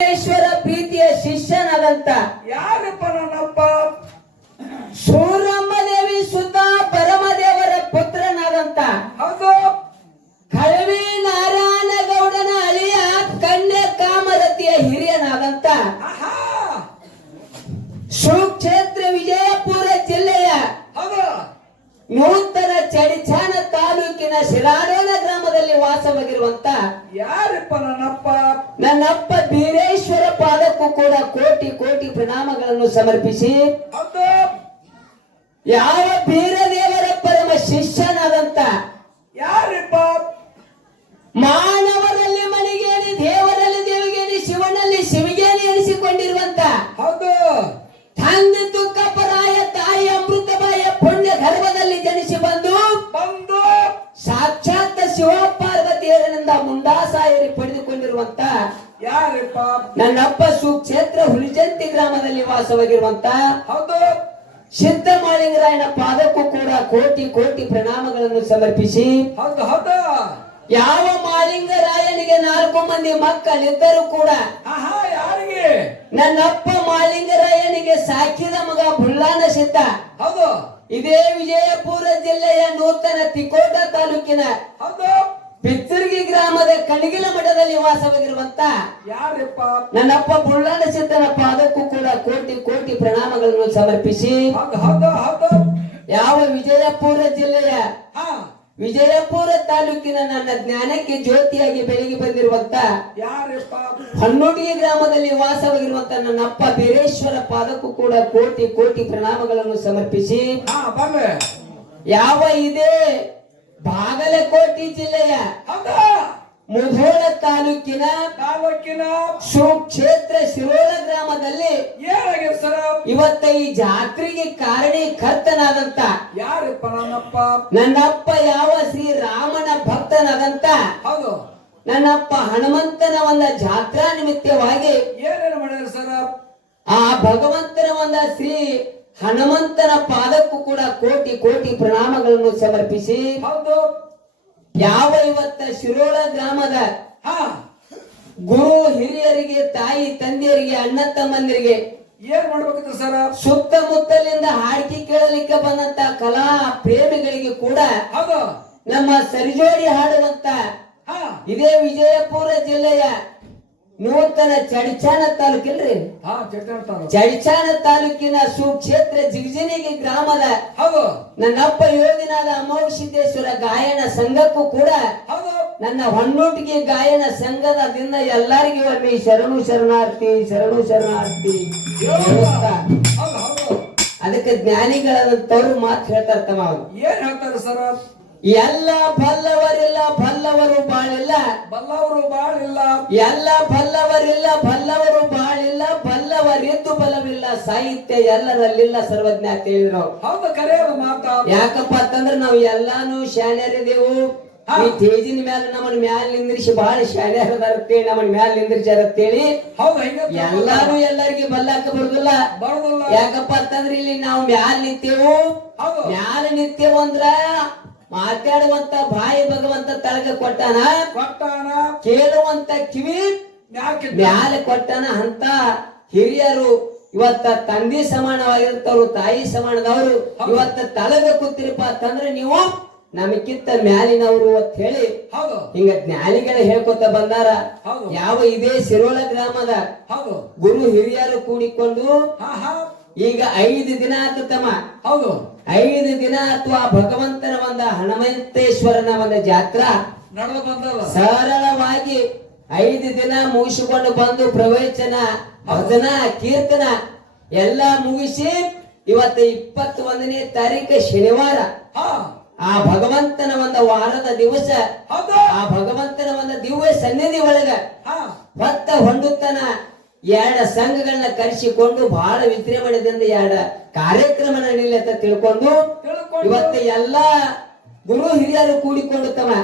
ಈಶ್ವರ ಪ್ರೀತಿಯ ಶಿಷ್ಯನಾದಂತ ಯಾರಪ್ಪ ನನ್ನಪ್ಪ? ಸೂರಮ್ಮ ದೇವಿ ಸುತ ಪರಮದೇವರ ಪುತ್ರನಾದಂತ ಹೌದು. ಕಳವಿ ನಾರಾಯಣ ಗೌಡನ ಅಳಿಯ ಕನ್ಯಾ ಕಾಮರತಿಯ ಹಿರಿಯನಾದಂತ ಆಹಾ. ಸುಕ್ಷೇತ್ರ ವಿಜಯಪುರ ಜಿಲ್ಲೆಯ ಹೌದು. ನೂತನ ಚಡಿಚಾನ ತಾಲೂಕಿನ ಶಿರಾಡೋಣ ಗ್ರಾಮದಲ್ಲಿ ವಾಸವಾಗಿರುವಂತ ಯಾರಪ್ಪ ನನ್ನಪ್ಪ? ನನ್ನಪ್ಪ ಬೀರೇಶ್ವರ ಪಾದಕ್ಕೂ ಕೂಡ ಕೋಟಿ ಕೋಟಿ ಪ್ರಣಾಮಗಳನ್ನು ಸಮರ್ಪಿಸಿ, ಹೌದು. ಯಾವ ಬೀರದೇವರ ಪರಮ ಶಿಷ್ಯನಾದಂತ ಯಾರಪ್ಪ? ಮಾನವರಲ್ಲಿ ಮಣಿಗೇನಿ, ದೇವರಲ್ಲಿ ದೇವಿಗೇನಿ, ಶಿವನಲ್ಲಿ ಶಿವಿಗೇನಿ ಎನಿಸಿಕೊಂಡಿರುವಂತ ಹೌದು. ತಂದೆ ತುಕ್ಕಪರಾಯ ತಾಯಿ ಅಮೃತಬಾಯ ಪುಣ್ಯ ಗರ್ಭದಲ್ಲಿ ಜನಿಸಿ ಬಂದು ಸಾಕ್ಷಾತ್ ಶಿವ ಪಾರ್ವತಿಯರಿಂದ ಮುಂಡಾಸಾಯರಿ ಪಡೆದುಕೊಂಡಿರುವಂತ ಯಾರಪ್ಪ? ನನ್ನಪ್ಪ ಸುಕ್ಷೇತ್ರ ಹುಲಿಜಂತಿ ಗ್ರಾಮದಲ್ಲಿ ವಾಸವಾಗಿರುವಂತ ಹೌದು. ಸಿದ್ದಮಾಳಿಂಗರಾಯನ ಪಾದಕ್ಕೂ ಕೂಡ ಕೋಟಿ ಕೋಟಿ ಪ್ರಣಾಮಗಳನ್ನು ಸಮರ್ಪಿಸಿ, ಹೌದು. ಹೌದು. ಯಾವ ಮಾಳಿಂಗರಾಯನಿಗೆ 4 ಮಂದಿ ಮಕ್ಕಳಿದ್ದರೂ ಕೂಡ ಆಹಾ. ಯಾರಿಗೆ? ನನ್ನಪ್ಪ ಮಾಳಿಂಗರಾಯನಿಗೆ ಸಾಕಿದ ಮಗ ಬುಳ್ಳಾನ ಸಿದ್ದ. ಹೌದು. ಇದೇ ವಿಜಯಪುರ ಜಿಲ್ಲೆಯ ನೂತನ ತಿಕೋಟ ತಾಲೂಕಿನ ಹೌದು. ಬಿತ್ತರ್ಗಿ ಗ್ರಾಮದ ಕಣಗಿಲ ಮಠದಲ್ಲಿ ವಾಸವಾಗಿರುವಂತ ಯಾರಪ್ಪ? ನನ್ನಪ್ಪ ಬುಳ್ಳಾನ ಸಿದ್ದನ ಪಾದಕ್ಕೂ ಕೂಡ ಕೋಟಿ ಕೋಟಿ ಪ್ರಣಾಮಗಳನ್ನು ಸಮರ್ಪಿಸಿ, ಹೌದು. ಹೌದು. ಹೌದು. ಯಾವ ವಿಜಯಪುರ ಜಿಲ್ಲೆಯ ಹಾ. ವಿಜಯಪುರ ತಾಲೂಕಿನ ನನ್ನ ಜ್ಞಾನಕ್ಕೆ ಜ್ಯೋತಿಯಾಗಿ ಬೆಳಗಿ ಬಂದಿರುವಂತ ಯಾರಪ್ಪ? ಹನ್ನೋಟಿಗೆ ಗ್ರಾಮದಲ್ಲಿ ವಾಸವಾಗಿರುವಂತ ನನ್ನಪ್ಪ ಬೀರೇಶ್ವರ ಪಾದಕ್ಕೂ ಕೂಡ ಕೋಟಿ ಕೋಟಿ ಪ್ರಣಾಮಗಳನ್ನು ಸಮರ್ಪಿಸಿ, ಹಾ. ಬರ್ಲೆ. ಯಾವ ಇದೇ ಬಾಗಲಕೋಟೆ ಜಿಲ್ಲೆಯ ಹೌದು. ಮುಧೋಳ ತಾಲೂಕಿನ ಸುಕ್ಷೇತ್ರ ಶಿರೋಳ ಗ್ರಾಮದಲ್ಲಿ ಏನಾಗಿದೆ ಸರ? ಇವತ್ತ ಈ ಜಾತ್ರೆಗೆ ಕಾರಣೀಕರ್ತನಾದಂತ ಯಾರಪ್ಪ ನನ್ನಪ್ಪ? ನನ್ನಪ್ಪ ಯಾವ ಶ್ರೀರಾಮನ ಭಕ್ತನಾದಂತ ಹೌದು. ನನ್ನಪ್ಪ ಹನುಮಂತನ ಒಂದ ಜಾತ್ರಾ ನಿಮಿತ್ತವಾಗಿ ಏನೇನು ಮಾಡ್ಯಾರ ಸರ? ಆ ಭಗವಂತನ ಒಂದ ಶ್ರೀ ಹನುಮಂತನ ಪಾದಕ್ಕೂ ಕೂಡ ಕೋಟಿ ಕೋಟಿ ಪ್ರಣಾಮಗಳನ್ನು ಸಮರ್ಪಿಸಿ, ಹೌದು. ಯಾವ ಇವತ್ತ ಶಿರೋಳ ಗ್ರಾಮದ ಹಾ. ಗುರು ಹಿರಿಯರಿಗೆ, ತಾಯಿ ತಂದೆಯರಿಗೆ, ಅಣ್ಣ ತಮ್ಮಂದಿರಿಗೆ, ಏನ್ ಮಾಡ್ಬೇಕಿತ್ತು ಸರ? ಸುತ್ತಮುತ್ತಲಿಂದ ಹಾಡಿಕೆ ಕೇಳಲಿಕ್ಕೆ ಬಂದಂತ ಕಲಾ ಪ್ರೇಮಿಗಳಿಗೆ ಕೂಡ ಹೌದು. ನಮ್ಮ ಸರಿಜೋಡಿ ಹಾಡುವಂತ ಹಾ. ಇದೇ ವಿಜಯಪುರ ಜಿಲ್ಲೆಯ ನೂತನ ಚಡಿಚಾನ ತಾಲೂಕಿಲ್ರಿ, ಹಾ. ಚಟ್ಟ ಚಡಿಚಾನ ತಾಲೂಕಿನ ಸುಕ್ಷೇತ್ರ ಜಿಗಜಿನಿಗಿ ಗ್ರಾಮದ ಹೌದು. ನನ್ನಪ್ಪ ಯೋಗಿನಾದ ಅಮೋಘ ಸಿದ್ದೇಶ್ವರ ಗಾಯನ ಸಂಘಕ್ಕೂ ಕೂಡ ಹೌದು. ನನ್ನ ಹೊನ್ನೂಟಿಗೆ ಗಾಯನ ಸಂಘದಿಂದ ಎಲ್ಲರಿಗೂ ಒಮ್ಮೆ ಶರಣು ಶರಣಾರ್ಥಿ ಶರಣು ಶರಣಾರ್ಥಿ ಹೇಳುತ್ತಾ, ಹೌದು. ಹೌದು. ಅದಕ್ಕೆ ಜ್ಞಾನಿಗಳಂತವ್ರು ಮಾತು ಹೇಳ್ತಾರೆ ತಮ್ಮ ಅವರು. ಏನ್ ಹೇಳ್ತಾರೆ ಸರ? ಎಲ್ಲ ಬಲ್ಲವರಿಲ್ಲ, ಬಲ್ಲವರು ಬಾಳಿಲ್ಲ. ಬಲ್ಲವರು ಬಾಳಿಲ್ಲ. ಎಲ್ಲ ಬಲ್ಲವರಿಲ್ಲ, ಬಲ್ಲವರು ಬಾಳಿಲ್ಲ. ಬಲ್ಲವರಿದ್ದು ಬಲವಿಲ್ಲ. ಸಾಹಿತ್ಯ ಎಲ್ಲರಲ್ಲಿಲ್ಲ, ಸರ್ವಜ್ಞ ಅಂತ ಹೇಳಿದ್ರು. ಹೌದು. ಕರೆಯೋದು ಮಾತಾ. ಯಾಕಪ್ಪ ಅಂತಂದ್ರೆ ನಾವು ಎಲ್ಲಾನು ಶಾಣ್ಯರಿದೆವು. ಈ ತೇಜಿನ ಮ್ಯಾಲ ನಮ್ಮನ್ನ ಮ್ಯಾಲ ನಿಂದ್ರಿಸಿ ಬಹಳ ಶಾಣ್ಯರದಾರತ್ತೇಳಿ ನಮ್ಮನ್ನ ಮ್ಯಾಲ ನಿಂದ್ರಿಸ್ಯಾರತ್ತೇಳಿ ಹೌದು. ಎಲ್ಲಾನು ಎಲ್ಲರಿಗೆ ಬಲ್ಲಾಕ ಬರುದಿಲ್ಲ. ಬರುದಿಲ್ಲ. ಯಾಕಪ್ಪ ಅಂತಂದ್ರೆ ಇಲ್ಲಿ ನಾವು ಮ್ಯಾಲ ನಿಂತೇವು. ಮ್ಯಾಲ ನಿಂತೇವು ಅಂದ್ರ ಮಾತಾಡುವಂತ ಬಾಯಿ ಭಗವಂತ ತಳಗ ಕೊಟ್ಟಾನ, ಕೇಳುವಂತ ಕಿವಿ ಮ್ಯಾಲ ಕೊಟ್ಟಾನ. ಅಂತ ಹಿರಿಯರು ಇವತ್ತ ತಂದೆ ಸಮಾನವಾಗಿರ್ತವ್ರು, ತಾಯಿ ಸಮಾನದವರು ಇವತ್ತ ತಳಗ ಕೂತಿರಪ್ಪ ಅಂತಂದ್ರೆ ನೀವು ನಮಕ್ಕಿಂತ ಮ್ಯಾಲಿನವರು ಅಂತ ಹೇಳಿ ಹಿಂಗ ಜ್ಞಾನಿಗಳು ಹೇಳ್ಕೊತ ಬಂದಾರ. ಯಾವ ಇದೇ ಶಿರೋಳ ಗ್ರಾಮದ ಗುರು ಹಿರಿಯರು ಕೂಡಿಕೊಂಡು ಈಗ 5 ದಿನ ಆತ ತಮ್ಮ. ಹೌದು. 5 ದಿನ ಅಥವಾ ಭಗವಂತನ ಒಂದ ಹನುಮಂತೇಶ್ವರನ ಒಂದ ಜಾತ್ರಾ ನಡೆದು ಬಂದಲ್ಲ. ಸರಳವಾಗಿ 5 ದಿನ ಮುಗಿಸಿಕೊಂಡು ಬಂದು ಪ್ರವಚನ, ಭಜನ, ಕೀರ್ತನ ಎಲ್ಲ ಮುಗಿಸಿ ಇವತ್ತು 21ನೇ ತಾರೀಕು ಶನಿವಾರ ಆ ಭಗವಂತನ ಒಂದು ವಾರದ ದಿವಸ ಆ ಭಗವಂತನ ಒಂದು ದಿವ್ಯ ಸನ್ನಿಧಿ ಒಳಗ ಹೊತ್ತ ಹೊಂಡುತ್ತನ 2 ಸಂಘಗಳನ್ನ ಕರೆಸಿಕೊಂಡು ಬಹಳ ವಿಜೃಂಭಣೆಯಿಂದ 2 ಕಾರ್ಯಕ್ರಮ ನಡೆಯಲಿ ಅಂತ ತಿಳ್ಕೊಂಡು ಇವತ್ತು ಎಲ್ಲಾ ಗುರು ಹಿರಿಯರು ಕೂಡಿಕೊಂಡು ತಮ್ಮ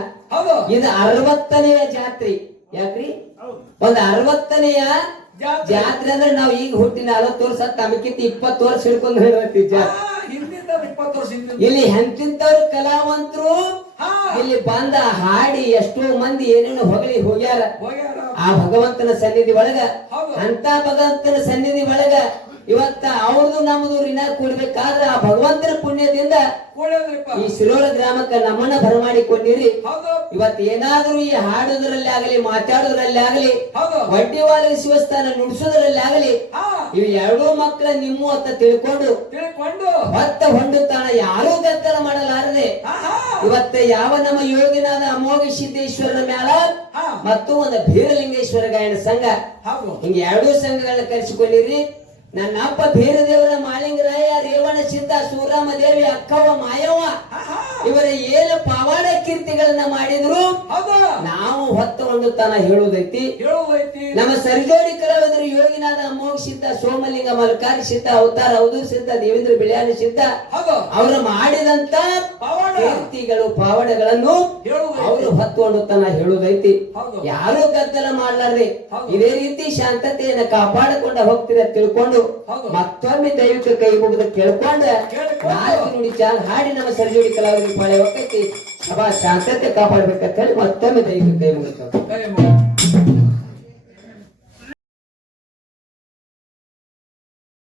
ಇದು 60ನೆಯ ಜಾತ್ರೆ. ಯಾಕ್ರಿ ಒಂದು 60ನೆಯ ಜಾತ್ರೆ ಅಂದ್ರೆ ನಾವು ಈಗ ಹುಟ್ಟಿನ 40 ವರ್ಷ ತಮಕಿಂತ 20 ವರ್ಷ ಹಿಡ್ಕೊಂಡು ಹಿಂದಿಂದ 20 ವರ್ಷ ಹಿಂದೆ ಇಲ್ಲಿ ಎಂತಿಂತವ್ರು ಕಲಾವಂತರು ಹಾ ಇಲ್ಲಿ ಬಂದ ಹಾಡಿ ಎಷ್ಟೋ ಮಂದಿ ಏನೇನು ಹೊಗಳಿ ಹೋಗ್ಯಾರ ಹೋಗ್ಯಾರ ಆ ಭಗವಂತನ ಸನ್ನಿಧಿ ಒಳಗ ಹೌದು. ಅಂತ ಭಗವಂತನ ಸನ್ನಿಧಿ ಒಳಗ ಇವತ್ತ ಅವ್ರದು ನಮ್ದು ಋಣ ಕೂಡ್ಬೇಕಾದ್ರ ಆ ಭಗವಂತನ ಪುಣ್ಯದಿಂದ ಕೂಡದ್ರಿಪ್ಪ ಈ ಶಿರೋಳ ಗ್ರಾಮಕ್ಕ ನಮ್ಮನ್ನ ಬರಮಾಡಿಕೊಂಡಿರಿ. ಹೌದು ಇವತ್ತು ಏನಾದ್ರೂ ಈ ಹಾಡುದ್ರಲ್ಲಿ ಆಗಲಿ ಮಾತಾಡೋದ್ರಲ್ಲಿ ಆಗಲಿ ಹೌದು ವಡ್ಡಿವಾಲ ಶಿವಸ್ಥಾನ ನುಡಿಸೋದ್ರಲ್ಲಿ ಆಗಲಿ ಹಾ ಇವು ಎರಡೂ ಮಕ್ಕಳ ನಿಮ್ಮ ಅಂತ ತಿಳ್ಕೊಂಡು ತಿಳ್ಕೊಂಡು ಹೊತ್ತ ಹೊಂಡುತ್ತಾನ ಯಾರೂ ಗದ್ದಲ ಮಾಡಲಾರದೆ ಹಾ ಹಾ ಇವತ್ತ ಯಾವ ನಮ್ಮ ಯೋಗಿನಾದ ಅಮೋಘ ಸಿದ್ದೇಶ್ವರನ ಮ್ಯಾಲ ಹಾ ಮತ್ತು ಒಂದು ಬೀರಲಿಂಗೇಶ್ವರ ಗಾಯನ ಸಂಘ ಹೌದು ಹಿಂಗ ಎರಡೂ ಸಂಘಗಳನ್ನ ಕರೆಸಿಕೊಂಡಿರಿ. ನನ್ನ ಅಪ್ಪ ಬೀರದೇವರ ಮಾಳಿಂಗರಾಯ ರೇವಣ ಸಿದ್ಧ ಸೂರಮ್ಮ ದೇವಿ ಅಕ್ಕವ್ವ ಮಾಯವ್ವ ಹಾ ಹಾ ಇವರ ಏನು ಪವಾಡ ಕೀರ್ತಿಗಳನ್ನ ಮಾಡಿದ್ರು ಹೌದು ನಾವು ಹೊತ್ತ ಹೊಂಡುತ್ತಾನ ಹೇಳುವುದೈತಿ. ಹೇಳುದೈತಿ ನಮ್ಮ ಸರಿಜೋಡಿ ಕಲಾವಿದರು ಯೋಗಿನಾದ ಅಮೋಘ ಸಿದ್ಧ ಸೋಮಲಿಂಗ ಮಲ್ಕಾರಿ ಸಿದ್ಧ ಅವತಾರ ಅವಧೂರ್ ಸಿದ್ಧ ದೇವೇಂದ್ರ ಬಿಳಿಯಾನಿ ಸಿದ್ಧ ಹೌದು ಅವರು ಮಾಡಿದಂತ ಪವಾಡ ಕೀರ್ತಿಗಳು ಪಾವಡಗಳನ್ನು ಹೇಳುದೈತಿ ಅವರು ಹೊತ್ತುಕೊಂಡುತ್ತಾನ ಹೇಳುದೈತಿ. ಹೌದು ಯಾರು ಗದ್ದಲ ಮಾಡ್ಲಾರ್ದೆ ಹೌದು. ಇದೇ ರೀತಿ ಶಾಂತತೆಯನ್ನ ಕಾಪಾಡಿಕೊಂಡ ಹೋಗ್ತೀರ ತಿಳ್ಕೊಂಡು ಹೌದು. ಮತ್ತೊಮ್ಮೆ ದೈವಿಕ ಕೈ ಮುಗಿದು ಕೇಳ್ಕೊಂಡ ಕೇಳ್ಕೊಂಡು. ನಾಲ್ಕು ನುಡಿ ಚಾಲ್ ಹಾಡಿ ನಮ್ಮ ಸರಿಜೋಡಿ ಕಲಾವಿದರಿಗೆ ಪಾಳೆ ಹೋಗ್ತೈತಿ. ಸಭಾ ಶಾಂತತೆ ಕಾಪಾಡ್ಬೇಕಂತ ಹೇಳಿ ಮತ್ತೊಮ್ಮೆ ದೈವಿಕ ಕೈ ಮುಗಿತು. ಕೈ ಮುಗಿದು